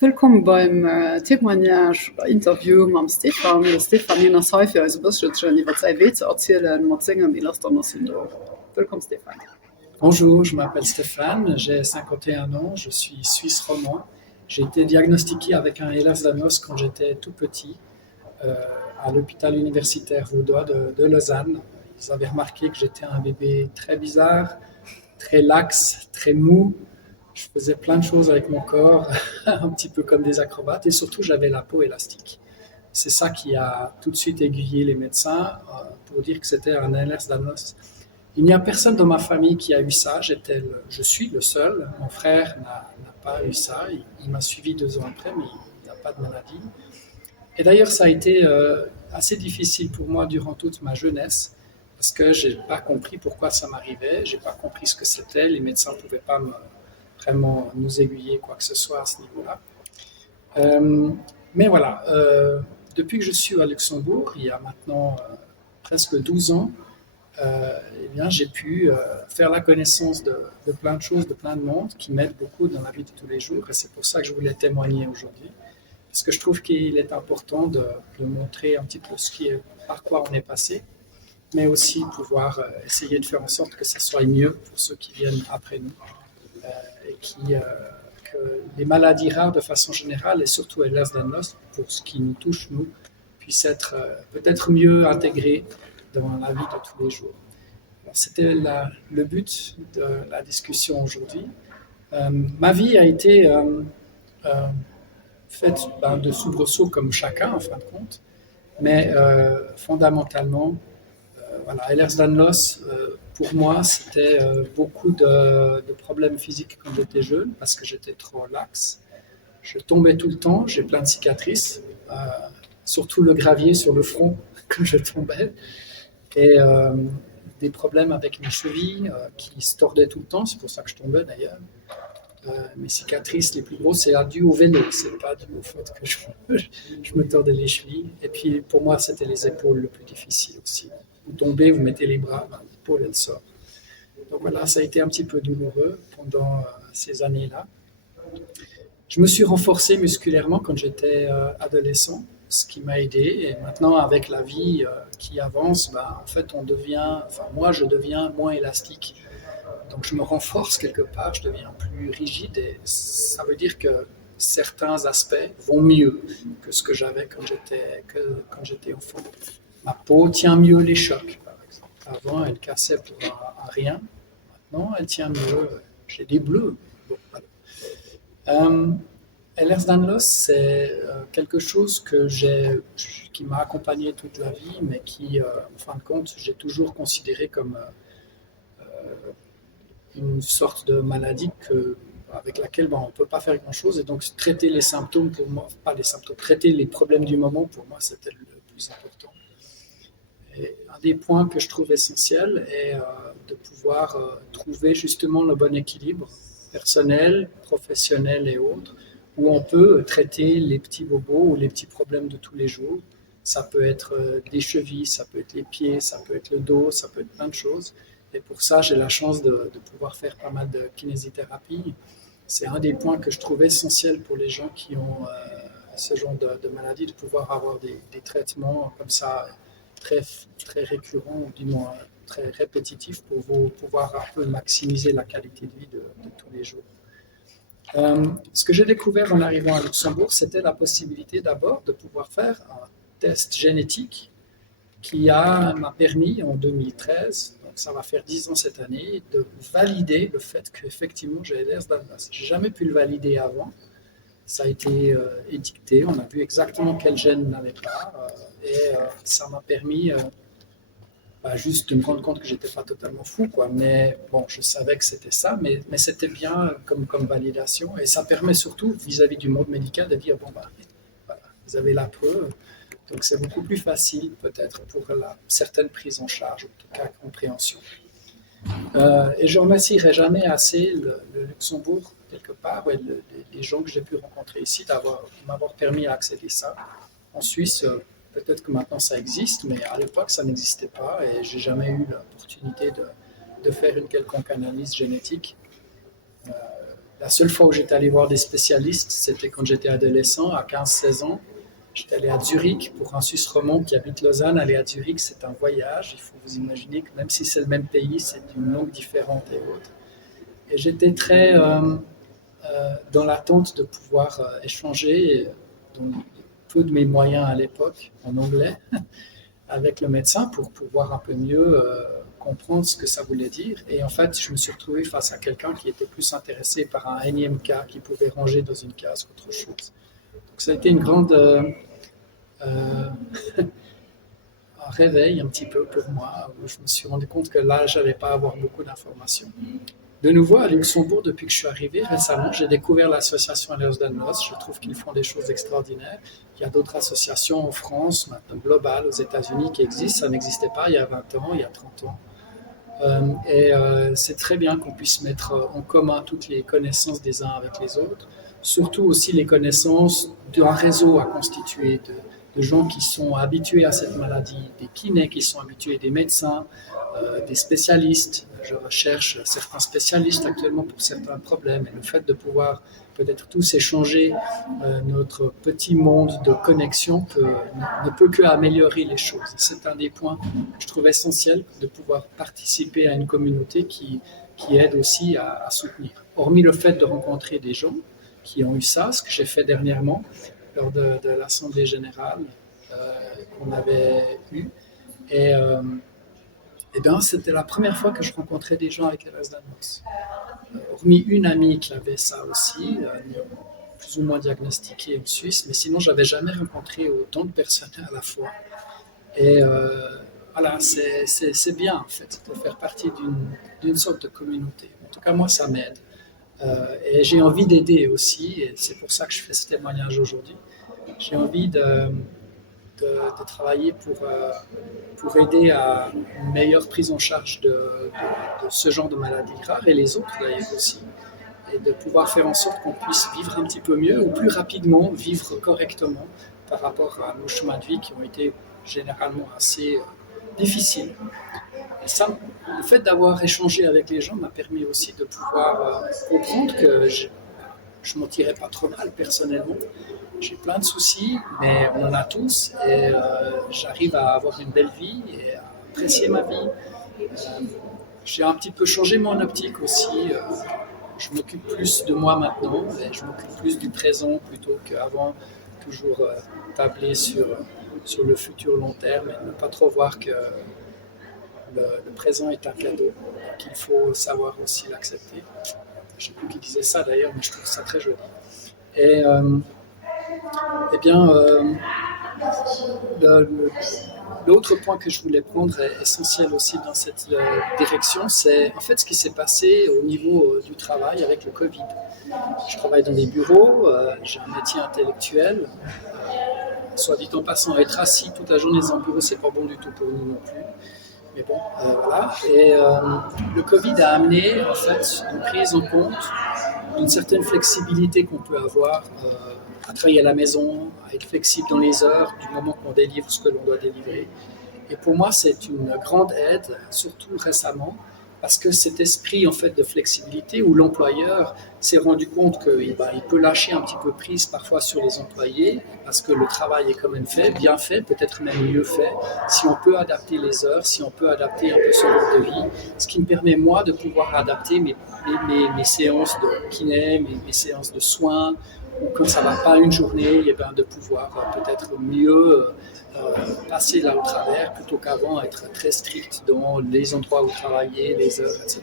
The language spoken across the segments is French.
Willkommen beim Témoignage Interview mam Stefan. Der Stefan hin ass häufig als bëschen iwwer sei Weh ze erzielen, mat Sänger Illerstanner sinn do. Willkommen Stefan. Bonjour, je m'appelle Stéphane, j'ai 51 ans, je suis suisse roman. J'ai été diagnostiqué avec un Ehlers-Danlos quand j'étais tout petit à l'hôpital universitaire vaudois de Lausanne. Ils avaient remarqué que j'étais un bébé très bizarre, très laxe, très mou. Je faisais plein de choses avec mon corps, un petit peu comme des acrobates, et surtout j'avais la peau élastique. C'est ça qui a tout de suite aiguillé les médecins pour dire que c'était un Ehlers-Danlos. Il n'y a personne dans ma famille qui a eu ça. Je suis le seul. Mon frère n'a pas eu ça. Il m'a suivi 2 ans après, mais il n'a pas de maladie. Et d'ailleurs, ça a été assez difficile pour moi durant toute ma jeunesse parce que je n'ai pas compris pourquoi ça m'arrivait. Je n'ai pas compris ce que c'était. Les médecins ne pouvaient pas vraiment nous aiguiller quoi que ce soit à ce niveau-là. Mais voilà, depuis que je suis à Luxembourg, il y a maintenant presque 12 ans, eh bien, j'ai pu faire la connaissance de plein de choses, de plein de monde qui m'aident beaucoup dans la vie de tous les jours. Et c'est pour ça que je voulais témoigner aujourd'hui. Parce que je trouve qu'il est important de montrer un petit peu par quoi on est passé, mais aussi pouvoir essayer de faire en sorte que ça soit mieux pour ceux qui viennent après nous. Et que les maladies rares de façon générale, et surtout Ehlers-Danlos, pour ce qui nous touche, nous, puissent être peut-être mieux intégrées dans la vie de tous les jours. Alors, c'était le but de la discussion aujourd'hui. Ma vie a été faite de soubresauts comme chacun, en fin de compte, mais fondamentalement, voilà, Ehlers-Danlos, pour moi, c'était beaucoup de problèmes physiques quand j'étais jeune, parce que j'étais trop laxe. Je tombais tout le temps, j'ai plein de cicatrices, surtout le gravier sur le front quand je tombais, et des problèmes avec mes chevilles qui se tordaient tout le temps, c'est pour ça que je tombais d'ailleurs. Mes cicatrices les plus grosses, c'est dû au vélo, c'est pas dû au fait que je me tordais les chevilles. Et puis pour moi, c'était les épaules le plus difficile aussi. Vous tombez, vous mettez les bras, l'épaule elle sort. Donc voilà, ça a été un petit peu douloureux pendant ces années-là. Je me suis renforcé musculairement quand j'étais adolescent, ce qui m'a aidé. Et maintenant, avec la vie qui avance, en fait, moi, je deviens moins élastique. Donc, je me renforce quelque part, je deviens plus rigide et ça veut dire que certains aspects vont mieux que ce que j'avais quand j'étais enfant. Ma peau tient mieux les chocs, par exemple. Avant, elle cassait pour un rien. Maintenant, elle tient mieux. J'ai des bleus. Bon, voilà. Ehlers-Danlos, c'est quelque chose qui m'a accompagné toute la vie, mais qui, en fin de compte, j'ai toujours considéré comme une sorte de maladie avec laquelle on ne peut pas faire grand-chose. Et donc, traiter les symptômes, pour moi, pas les symptômes, traiter les problèmes du moment, pour moi, c'était le plus important. Et un des points que je trouve essentiel est de pouvoir trouver justement le bon équilibre personnel, professionnel et autres, où on peut traiter les petits bobos ou les petits problèmes de tous les jours. Ça peut être des chevilles, ça peut être les pieds, ça peut être le dos, ça peut être plein de choses. Et pour ça, j'ai la chance de pouvoir faire pas mal de kinésithérapie. C'est un des points que je trouve essentiel pour les gens qui ont ce genre de maladie, de pouvoir avoir des traitements comme ça très, très récurrents, ou du moins très répétitifs, pour pouvoir un peu maximiser la qualité de vie de tous les jours. Ce que j'ai découvert en arrivant à Luxembourg, c'était la possibilité d'abord de pouvoir faire un test génétique qui m'a permis en 2013, donc ça va faire 10 ans cette année, de valider le fait qu'effectivement j'ai Ehlers-Danlos. Je n'ai jamais pu le valider avant. Ça a été édicté, on a vu exactement quel gène n'avait pas, et ça m'a permis juste de me rendre compte que j'étais pas totalement fou, quoi. Mais bon, je savais que c'était ça, mais c'était bien comme validation, et ça permet surtout vis-à-vis du monde médical de dire bon voilà, vous avez la preuve, donc c'est beaucoup plus facile peut-être pour certaines prises en charge, en tout cas compréhension. Et je remercierai jamais assez le Luxembourg quelque part, et les gens que j'ai pu rencontrer ici de m'avoir permis d'accéder à ça. En Suisse, peut-être que maintenant ça existe, mais à l'époque ça n'existait pas, et j'ai jamais eu l'opportunité de faire une quelconque analyse génétique. La seule fois où j'étais allé voir des spécialistes, c'était quand j'étais adolescent, à 15-16 ans. J'étais allé à Zurich pour un Suisse romand qui habite Lausanne. Aller à Zurich, c'est un voyage. Il faut vous imaginer que même si c'est le même pays, c'est une langue différente et autres. Et j'étais très dans l'attente de pouvoir échanger, dans peu de mes moyens à l'époque, en anglais, avec le médecin pour pouvoir un peu mieux comprendre ce que ça voulait dire. Et en fait, je me suis retrouvé face à quelqu'un qui était plus intéressé par un énième cas qui pouvait ranger dans une case qu'autre chose. Donc ça a été une grande un réveil un petit peu pour moi, où je me suis rendu compte que là, je n'allais pas avoir beaucoup d'informations. De nouveau, à Luxembourg, depuis que je suis arrivé récemment, j'ai découvert l'association Alliance Danos. Je trouve qu'ils font des choses extraordinaires. Il y a d'autres associations en France, maintenant globales, aux États-Unis, qui existent. Ça n'existait pas il y a 20 ans, il y a 30 ans. C'est très bien qu'on puisse mettre en commun toutes les connaissances des uns avec les autres, surtout aussi les connaissances d'un réseau à constituer, de gens qui sont habitués à cette maladie, des kinés qui sont habitués, des médecins, des spécialistes. Je recherche certains spécialistes actuellement pour certains problèmes, et le fait de pouvoir peut-être tous échanger notre petit monde de connexion ne peut qu'améliorer les choses. C'est un des points que je trouve essentiel, de pouvoir participer à une communauté qui aide aussi à soutenir. Hormis le fait de rencontrer des gens qui ont eu ça, ce que j'ai fait dernièrement lors de l'Assemblée générale qu'on avait eue. Et bien, c'était la première fois que je rencontrais des gens avec Alliance Danos. Hormis une amie qui avait ça aussi, plus ou moins diagnostiquée en Suisse, mais sinon, j'avais jamais rencontré autant de personnes à la fois. Et voilà, c'est bien en fait de faire partie d'une sorte de communauté. En tout cas, moi, ça m'aide. Et j'ai envie d'aider aussi, et c'est pour ça que je fais ce témoignage aujourd'hui. J'ai envie de travailler pour aider à une meilleure prise en charge de ce genre de maladies rares, et les autres d'ailleurs aussi, et de pouvoir faire en sorte qu'on puisse vivre un petit peu mieux ou plus rapidement, vivre correctement par rapport à nos chemins de vie qui ont été généralement assez difficiles. Et ça, le fait d'avoir échangé avec les gens m'a permis aussi de pouvoir comprendre que je m'en tirais pas trop mal personnellement. J'ai plein de soucis, mais on en a tous, et j'arrive à avoir une belle vie et à apprécier ma vie. J'ai un petit peu changé mon optique aussi. Je m'occupe plus de moi maintenant, et je m'occupe plus du présent plutôt qu'avant, toujours tabler sur le futur long terme et ne pas trop voir que le présent est un cadeau, qu'il faut savoir aussi l'accepter. Je ne sais plus qui disait ça d'ailleurs, mais je trouve ça très joli. Et eh bien, l'autre point que je voulais prendre est essentiel aussi dans cette direction, c'est en fait ce qui s'est passé au niveau du travail avec le Covid. Je travaille dans des bureaux, j'ai un métier intellectuel. Soit dit en passant, être assis toute la journée dans un bureau, c'est pas bon du tout pour nous non plus. Mais bon, voilà. Et le Covid a amené en fait une prise en compte d'une certaine flexibilité qu'on peut avoir à travailler à la maison, à être flexible dans les heures du moment qu'on délivre ce que l'on doit délivrer. Et pour moi, c'est une grande aide, surtout récemment, parce que cet esprit en fait de flexibilité où l'employeur s'est rendu compte qu'il peut lâcher un petit peu prise parfois sur les employés parce que le travail est quand même fait, bien fait, peut-être même mieux fait, si on peut adapter les heures, si on peut adapter un peu son mode de vie, ce qui me permet moi de pouvoir adapter mes séances de kiné, mes séances de soins, ou quand ça ne va pas une journée, de pouvoir peut-être mieux passer là au travers plutôt qu'avant être très strict dans les endroits où travailler, les heures, etc.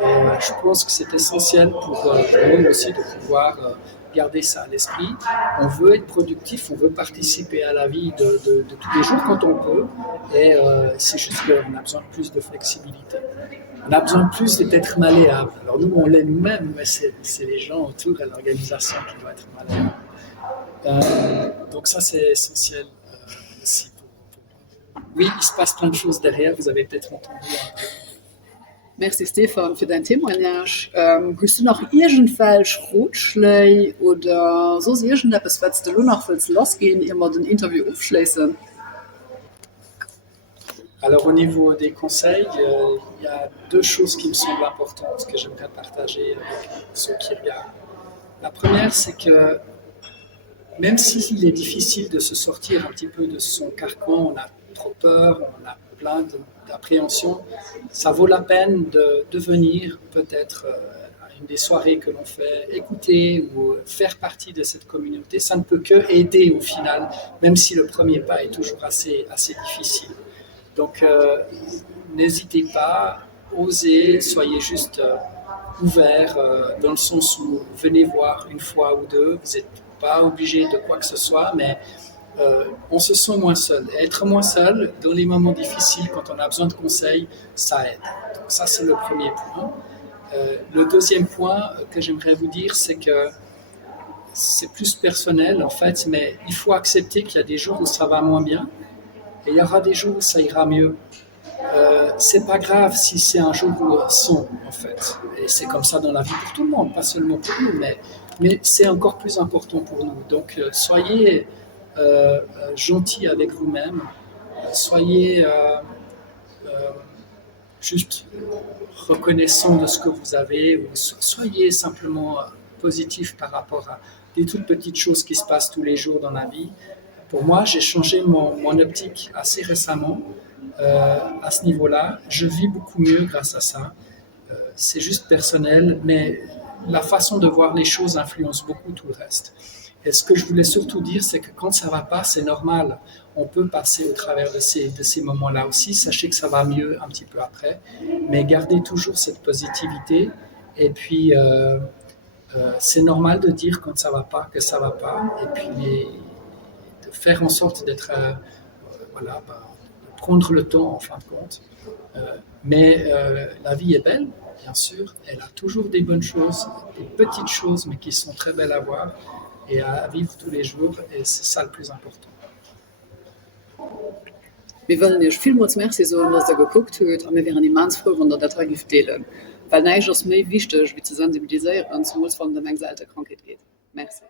Et je pense que c'est essentiel pour nous aussi de pouvoir garder ça à l'esprit. On veut être productif, on veut participer à la vie de tous les jours quand on peut, et c'est juste qu'on a besoin de plus de flexibilité. On a besoin de plus d'être malléable. Alors nous, on l'est nous-mêmes, mais c'est les gens autour et l'organisation qui doivent être malléables. Donc ça, c'est essentiel aussi pour moi. Oui, il se passe plein de choses derrière, vous avez peut-être entendu. Merci Stefan für dein Témoignage. Hast du noch irgendwelche Ratschläge oder so irgendetwas, was du noch willst losgehen, immer den Interview aufschließen? Alors au niveau des conseils, il y a deux choses qui me semblent importantes que j'aimerais partager avec ceux qui regardent. La première, c'est que même s'il est difficile de se sortir un petit peu de son carcan, on a trop peur, on a plein d'appréhensions, ça vaut la peine de venir peut-être à une des soirées que l'on fait, écouter ou faire partie de cette communauté. Ça ne peut que aider au final, même si le premier pas est toujours assez difficile. Donc n'hésitez pas, osez, soyez juste ouverts dans le sens où venez voir une fois ou deux, vous n'êtes pas obligé de quoi que ce soit, mais on se sent moins seul. Et être moins seul dans les moments difficiles, quand on a besoin de conseils, ça aide. Donc ça, c'est le premier point. Le deuxième point que j'aimerais vous dire, c'est que c'est plus personnel en fait, mais il faut accepter qu'il y a des jours où ça va moins bien et il y aura des jours où ça ira mieux. C'est pas grave si c'est un jour sombre en fait. Et c'est comme ça dans la vie pour tout le monde, pas seulement pour nous, mais c'est encore plus important pour nous. Donc soyez gentils avec vous-même, soyez juste reconnaissant de ce que vous avez, ou soyez simplement positif par rapport à des toutes petites choses qui se passent tous les jours dans la vie. Pour moi, j'ai changé mon optique assez récemment à ce niveau-là. Je vis beaucoup mieux grâce à ça. C'est juste personnel, mais la façon de voir les choses influence beaucoup tout le reste. Et ce que je voulais surtout dire, c'est que quand ça ne va pas, c'est normal. On peut passer au travers de ces moments-là aussi. Sachez que ça va mieux un petit peu après, mais gardez toujours cette positivité. Et puis, c'est normal de dire quand ça ne va pas que ça ne va pas. Et puis, de faire en sorte d'être, de prendre le temps en fin de compte. Mais la vie est belle, bien sûr. Elle a toujours des bonnes choses, des petites choses, mais qui sont très belles à voir et à vivre tous les jours. Et c'est ça le plus important. Wir wollen euch vielmals merci so, dass ihr geguckt habt, und wir wären immens froh, wenn ihr das teilen. Weil nein, ist mir wichtig, wie zu sensibilisieren, zum von der Menge alte Krankheit geht. Merci.